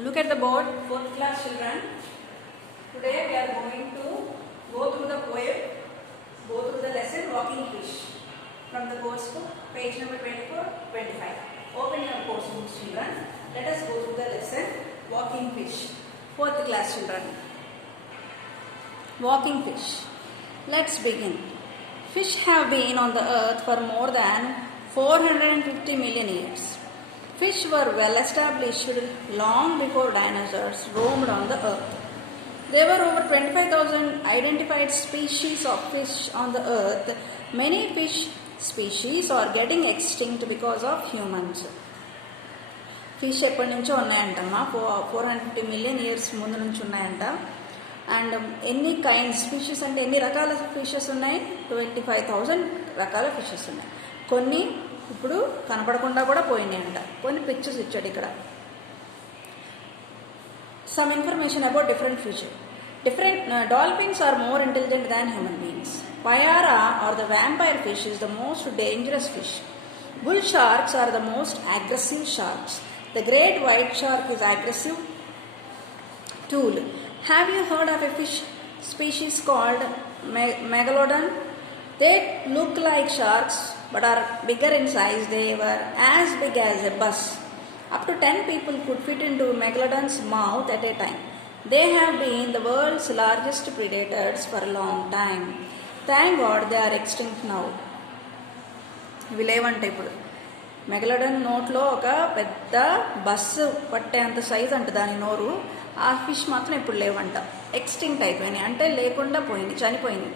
Look at the board, 4th class children. Today we are going to go through the poem, go through the lesson Walking Fish from the course book, page number 24, 25. Open your course books, children. Let us go through the lesson Walking Fish. 4th class children. Walking Fish. Let's begin. Fish have been on the earth for more than 450 million years. Fish were well established long before dinosaurs roamed on the earth. There were over 25,000 identified species of fish on the earth. Many fish species are getting extinct because of humans. Fish ఎప్పటి నుంచో ఉన్నాయంటమ్మా 450 million years ముందు నుంచి ఉన్నాయంట. అండ్ ఎన్ని kinds fishes అంటే ఎన్ని రకాల ఫిషెస్ ఉన్నాయి? 25,000 రకాల ఫిషెస్ ఉన్నాయి. కొన్ని ఇప్పుడు కనపడకుండా కూడా పోయినాయంట. కొన్ని పిక్చర్స్ ఇచ్చాడు ఇక్కడ. Some information about different fish. Dolphins are more intelligent than human beings. Payara or the vampire fish is the most dangerous fish. Bull sharks are the most aggressive sharks. The great white shark is aggressive tool. Have you heard of a fish species called megalodon? They look like sharks but are bigger in size. They were as big as a bus. Up to 10 people could fit into megalodon's mouth at a time. They have been the world's largest predators for a long time. Thank God they are extinct now. ఇవి లేవంట ఇప్పుడు. మెగలడన్ నోట్లో ఒక పెద్ద బస్సు పట్టేంత సైజ్ అంట దాని నోరు. ఆ ఫిష్ మాత్రం ఇప్పుడు లేవంట, ఎక్స్టింక్ట్ అయిపోయినాయి, అంటే లేకుండా పోయింది, చనిపోయింది.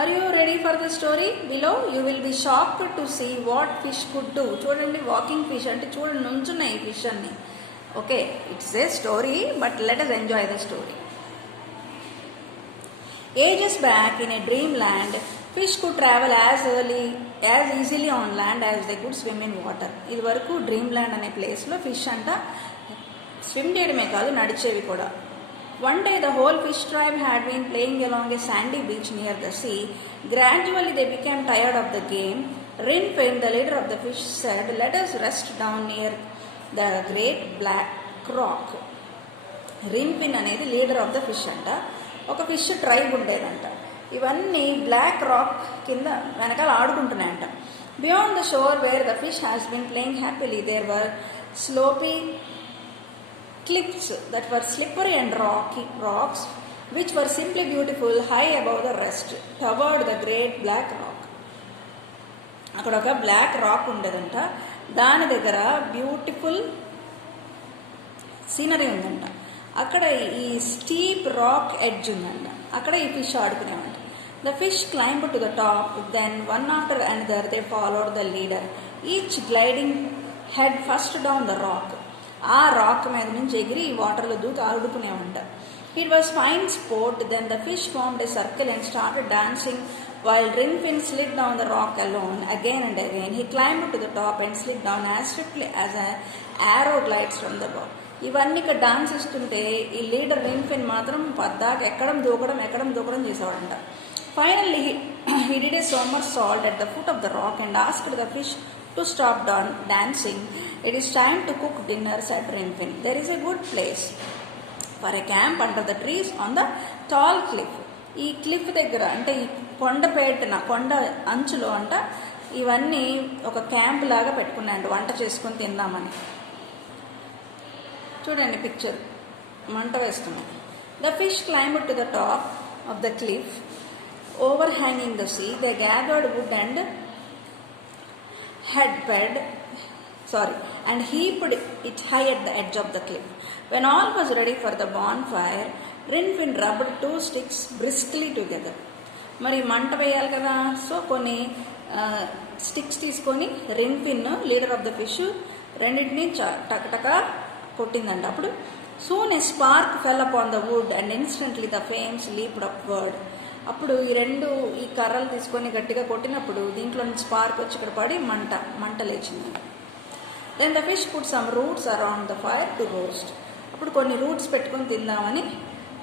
Are you ready for the story? Below you will be shocked to see what fish could do. చూడండి, వాకింగ్ ఫిష్ అంటే చూడండి నుంచున్నాయి ఈ ఫిష్ అన్ని. Okay, it's a story but let us enjoy the story. Ages back in a dreamland, fish could travel as easily on land as they could swim in water. ఇది వరకు డ్రీమ్ల్యాండ్ అనే ప్లేస్లో ఫిష్ అంట స్విమ్ చేయడమే కాదు, నడిచేవి కూడా. One day the whole fish tribe had been playing along a sandy beach near the sea. Gradually they became tired of the game. Rinfin, the leader of the fish, said, "Let us rest down near the great black rock." రిన్ఫిన్ అనేది leader of the fish అంట. ఒక fish tribe ఉండేదంట. ఇవన్నీ black rock కింద వెనకాల ఆడుకుంటున్నాయంట. Beyond the shore where the fish has been playing happily there were sloppy cliffs that were slippery and rocky rocks which were simply beautiful high above the rest toward the great black rock. అక్కడ ఒక black rock ఉండేదంట, దాని దగ్గర beautiful scenery ఉందంట. అక్కడ ఈ steep rock edge ఉందంట, అక్కడ ఈ ఫిష్ ఆడుకునేవంట. The fish climb to the top, then one after another they followed the leader, each gliding head first down the rock. ఆ రాక్ మీద నుంచి ఎగిరి ఈ వాటర్లో దూకి ఆడుకునేవంట. It was fine sport. Then the fish formed a circle and started dancing while Rinfin slid down the rock alone again and again. He climbed to the top and slid down as swiftly as an arrow glides from the bow. ఇవన్నీ ఇక్కడ డాన్స్ ఇస్తుంటే ఈ లీడర్ రిన్ఫిన్ మాత్రం పద్దాక ఎక్కడం దూకడం చేసేవాడంట. Finally he did a somersault at the foot of the rock and asked the fish to stop dancing. It is time to cook dinner, said Rinfin. There is a good place for a camp under the trees on the tall cliff. ఈ క్లిఫ్ దగ్గర అంటే ఈ కొండ అంచులో అంట ఇవన్నీ ఒక క్యాంప్ లాగా పెట్టుకున్నాయంట వంట చేసుకొని తిందామని. చూడండి పిక్చర్, మంట వేస్తున్నాయి. The fish climbed to the top of the cliff overhanging the sea. They gathered wood and heaped it high at the edge of the cliff. When all was ready for the bonfire, Rinfin rubbed 2 sticks briskly together. మరి మంట వేయాలి కదా, సో కొన్ని sticks తీసుకొని Rinfin leader of the fish రెండింటిని టకటకా కొట్టిందంట. అప్పుడు soon a spark fell upon the wood and instantly the flames leaped upward. అప్పుడు ఈ కర్రలు తీసుకొని గట్టిగా కొట్టినప్పుడు దీంట్లో నుంచి స్పార్క్ వచ్చి ఇక్కడ పడి మంట లేచింది. Then the fish put some roots around the fire to roast. అప్పుడు కొన్ని రూట్స్ పెట్టుకొని తిందామని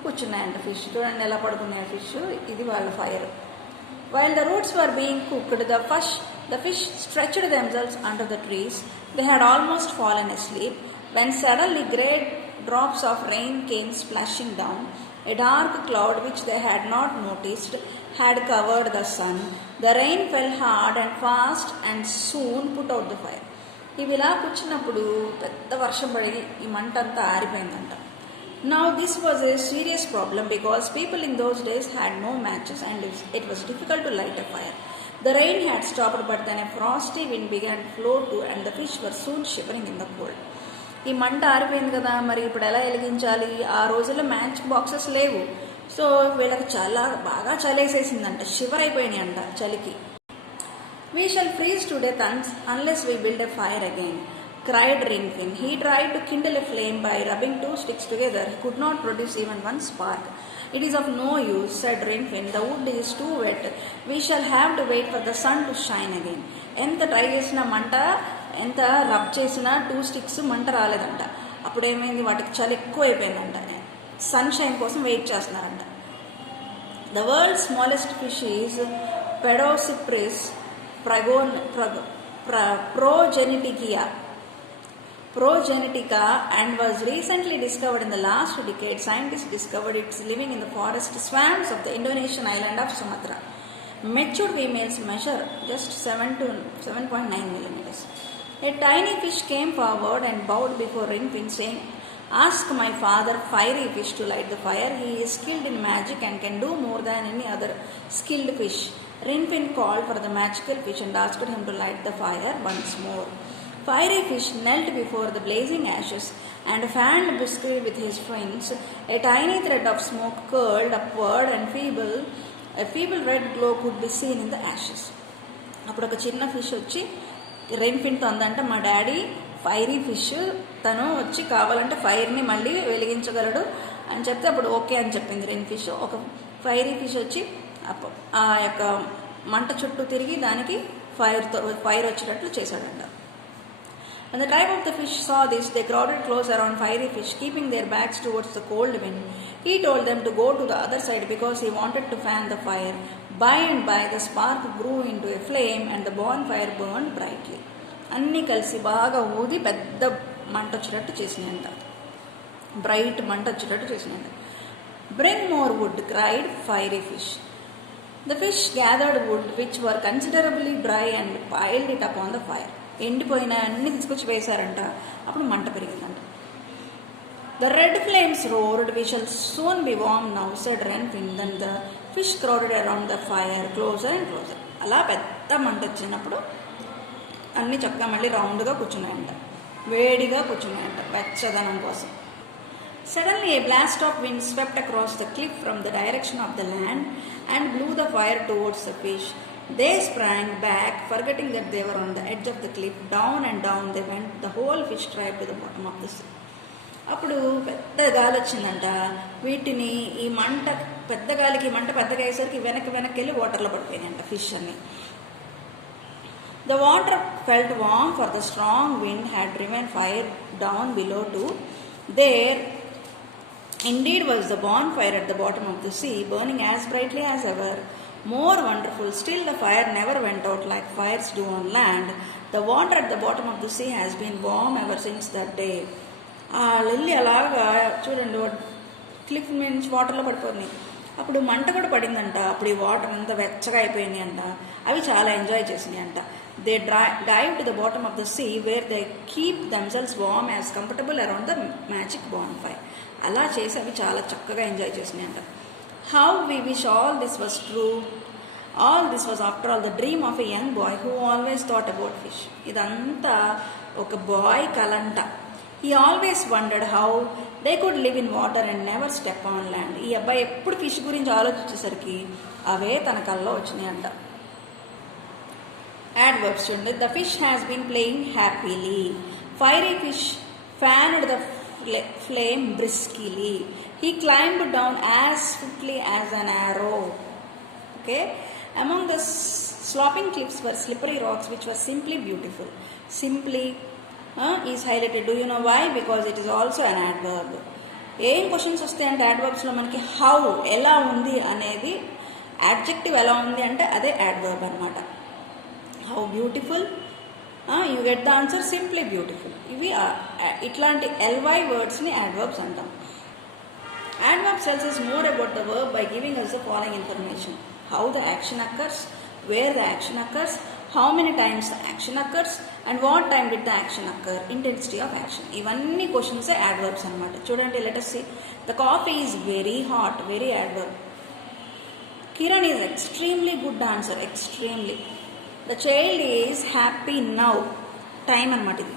కూర్చున్నాయంట ఫిష్. చూడండి ఎలా పడుకున్నాయి ఫిష్, ఇది వాళ్ళ fire. While the roots were being cooked, the fish stretched themselves under the trees. They had almost fallen asleep. when suddenly great drops of rain came splashing down. A dark cloud which they had not noticed had covered the sun. The rain fell hard and fast and soon put out the fire. ఇవి ఇలా కూర్చున్నప్పుడు పెద్ద వర్షం పడి ఈ మంట అంతా ఆరిపోయిందంట. Now this was a serious problem because people in those days had no matches and it was difficult to light a fire. The rain had stopped, but then a frosty wind began to blow too and the fish were soon shivering in the cold. ఈ మంట ఆరిపోయింది కదా, మరి ఇప్పుడు ఎలా వెలిగించాలి? ఆ రోజుల్లో మ్యాచ్ బాక్సెస్ లేవు. సో వీళ్ళకి చాలా బాగా చలేసేసిందంట, షివర్ అయిపోయినాయి అంట చలికి. We shall freeze to death unless we build a fire again, cried Rinfin. He tried to kindle a flame by rubbing two sticks together. He could not produce even one spark. It is of no use, said Rinfin. The wood is too wet. We shall have to wait for the sun to shine again. ఎంత ట్రై చేసినా మంట, ఎంత రబ్ చేసినా 2 sticks మంట రాలేదంట. అప్పుడు ఏమైంది, వాటికి చలి ఎక్కువ అయిపోయిందంట. సన్షైన్ కోసం వెయిట్ చేస్తున్నారంట. The world's smallest fish is Pedocypris progenitica and was recently discovered in the last decade. Scientists discovered it's living in the forest swamps of the Indonesian island of Sumatra. Mature females measure just 7 to 7.9 millimeters. A tiny fish came forward and bowed before Rinfin, saying, "Ask my father, Fiery Fish, to light the fire. He is skilled in magic and can do more than any other skilled fish." Rinfin called for the magical fish and asked him to light the fire once more. Fiery Fish knelt before the blazing ashes and fanned briskly with his fins. A tiny thread of smoke curled upward and a feeble red glow could be seen in the ashes. అప్పుడు ఒక చిన్న ఫిష్ వచ్చి రిన్ఫిన్తో అందంట, మా daddy fiery fish, తను వచ్చి కావాలంటే ఫైర్ని మళ్ళీ వెలిగించగలడు అని చెప్తే అప్పుడు ఓకే అని చెప్పింది రిన్ ఫిష్. ఒక ఫైరీ ఫిష్ వచ్చి ఆ యొక్క మంట చుట్టూ తిరిగి దానికి ఫైర్ వచ్చేటట్లు చేశాడంట. When the tribe of the fish saw this, they crowded close around Fiery Fish, keeping their backs towards the cold wind. He told them to go to the other side because he wanted to fan the fire. By and by, the spark grew into a flame and the bonfire burned brightly. అన్నీ కలిసి బాగా ఊది పెద్ద మంట వచ్చేటట్టు చేసినాయంట, బ్రైట్ మంట వచ్చేటట్టు చేసినాయంట. Bring more wood, cried Fiery Fish. The fish gathered wood which were considerably dry and piled it upon the fire. ఎండిపోయిన అన్ని తీసుకొచ్చి వేశారంట, అప్పుడు మంట పెరిగిందంట. The red flames roared. We shall soon be warm now, said Rinfin. Then the fish crowded around the fire, closer and closer. అలా పెద్ద మంట వచ్చినప్పుడు అన్ని చక్కగా మళ్ళీ రౌండ్గా కూర్చున్నాయంట, వేడిగా కూర్చున్నాయంట వెచ్చదనం కోసం. Suddenly a blast of wind swept across the cliff from the direction of the land and blew the fire towards the fish. They sprang back, forgetting that they were on the edge of the cliff. Down and down they went, the whole fish tribe to the bottom of the sea. అప్పుడు పెద్ద గాలి వచ్చిందంట, వీటిని ఈ మంట పెద్ద గాలికి మంట పెద్దగా అయ్యేసరికి వెనక్కి వెళ్ళి వాటర్లో పడిపోయినాయంట ఫిష్ అన్ని. The water felt warm, for the strong wind had driven fire down below too. There indeed was the bonfire at the bottom of the sea, burning as brightly as ever. More wonderful still, the fire never went out like fires do on land. The water at the bottom of the sea has been warm ever since that day. ఆ లెల్లి అలాగా చూడండి, క్లిఫ్ నుంచి వాటర్లో పడిపోయినాయి. అప్పుడు మంట కూడా పడిందంట, అప్పుడు ఈ వాటర్ అంతా వెచ్చగా అయిపోయినాయి అంట. అవి చాలా ఎంజాయ్ చేసినాయి అంట. They dive to the bottom of the sea where they keep themselves warm as comfortable around the magic bonfire. అలా చేసి అవి చాలా చక్కగా ఎంజాయ్ చేసినాయి అంట. How we wish all this was true. All this was after all the dream of a young boy who always thought about fish. ఇదంతా ఒక బాయ్ కలంట. He always wondered how they could live in water and never step on land. ఈ అబ్బాయి ఎప్పుడు ఫిష్ గురించి ఆలోచించేసరికి అవే తన కల్లో వచ్చినాయంట. Adverbs చూడండి. The fish has been playing happily. Fiery Fish fanned the flame briskly. He climbed down as swiftly as an arrow. Okay. Among the sloping cliffs were slippery rocks which were simply beautiful. Simply is highlighted. Do you know why? Because it is also an adverb. ఏం క్వశ్చన్స్ వస్తాయంటే యాడ్వర్బ్స్లో మనకి హౌ ఎలా ఉంది అనేది, యాడ్జెక్టివ్ ఎలా ఉంది అంటే అదే యాడ్వర్బ్ అనమాట. How beautiful, You get the answer simply beautiful. ఇవి ఇట్లాంటి ly వర్డ్స్ని adverbs అంటాం. Adverb tells us more about the verb by giving us the following information: how the action occurs, where the action occurs, how many times the action occurs, and what time did the action occur, intensity of action. ఇవన్నీ questions adverbs అన్నమాట. చూడండి, let us see. The coffee is very hot, very adverb. Kiran is extremely good answer, extremely. The child is happy now, time అన్నమాట ఇది.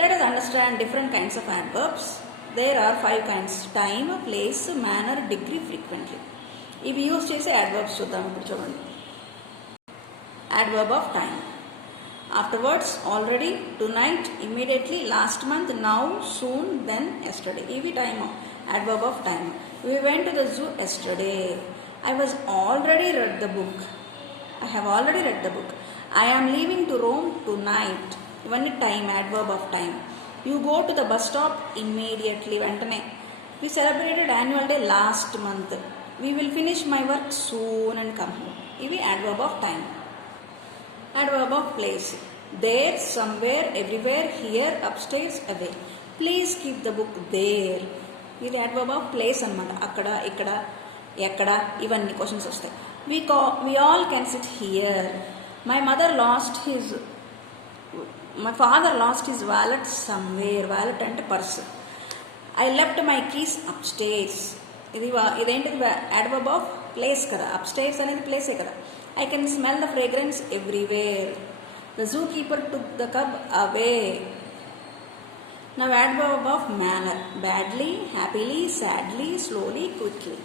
Let us understand different kinds of adverbs. There are 5 kinds: time, place, manner, degree, frequently. ఇవి యూజ్ చేసే adverbs చూద్దాం ఇప్పుడు. చూడండి, adverb of time: afterwards, already, tonight, immediately, last month, now, soon, then, yesterday. ఇవి time, adverb of time. We went to the zoo yesterday. I was already read the book. I have already read the book. I am leaving to Rome tonight. ఇవన్నీ time, adverb of time. You go to the bus stop immediately, వెంటనే. We celebrated annual day last month. We will finish my work soon and come home. ఇవి adverb of time. Adverb of place: there, somewhere, everywhere, here, upstairs, away. Please keep the book there. ఇది adverb of place అన్నమాట. అక్కడ, ఇక్కడ, ఎక్కడ, ఇవన్నీ క్వశ్చన్స్ వస్తాయి. We all can sit here. My father lost his wallet somewhere. Wallet అంటే purse. I left my keys upstairs. ఇదేంటిది adverb of place కదా. upstairs అనేది ప్లేసే కదా. I can smell the fragrance everywhere. The zookeeper took the cub away. Now adverb of manner: badly, happily, sadly, slowly, quickly.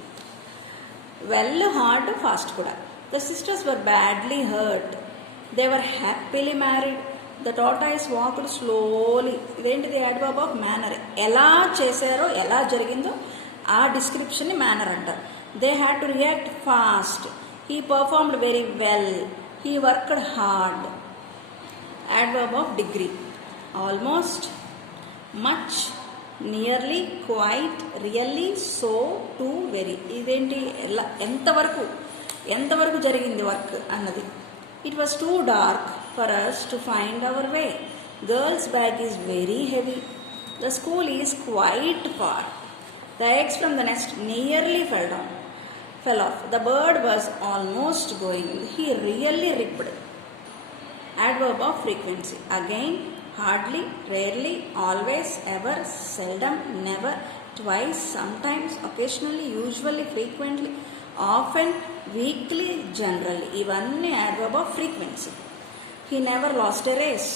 Well, hard, fast కూడా. The sisters were badly hurt. They were happily married. The tortoise walked slowly. ఇదేంటిది adverb of manner. ఎలా చేశారో, ఎలా జరిగిందో ఆ డిస్క్రిప్షన్ని manner అంటారు. They had to react fast. He performed very well. He worked hard. Adverb of degree: almost, much, nearly, quite, really, so, too, very. ఇదేంటి, ఎంతవరకు జరిగింది వర్క్ అన్నది. It was too dark for us to find our way. Girl's bag is very heavy. The school is quite far. The eggs from the nest nearly fell off. The bird was almost going. He really ripped. Adverb of frequency: again, hardly, rarely, always, ever, seldom, never, twice, sometimes, occasionally, usually, frequently, often, weekly, generally. ఇవన్నీ adverb of frequency. He never lost a race.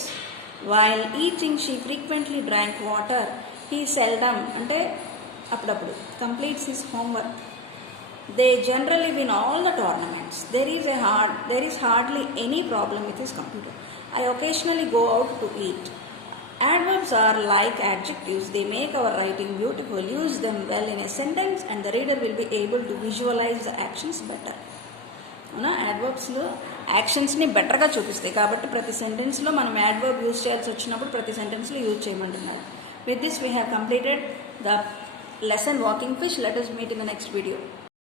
While eating, she frequently drank water. He seldom, అంటే అప్పుడప్పుడు, completes his homework. They generally win all the tournaments. There is hardly any problem with his computer. I occasionally go out to eat. Adverbs are like adjectives. They make our writing beautiful. Use them well in a sentence and the reader will be able to visualize the actions better. adverbsలో యాక్షన్స్ని బెటర్గా చూపిస్తాయి కాబట్టి ప్రతి సెంటెన్స్లో మనం adverb use చేయాల్సి వచ్చినప్పుడు ప్రతి సెంటెన్స్లో యూజ్ చేయమంటున్నారు. With this we have completed the lesson walking fish. Let us meet in the next video.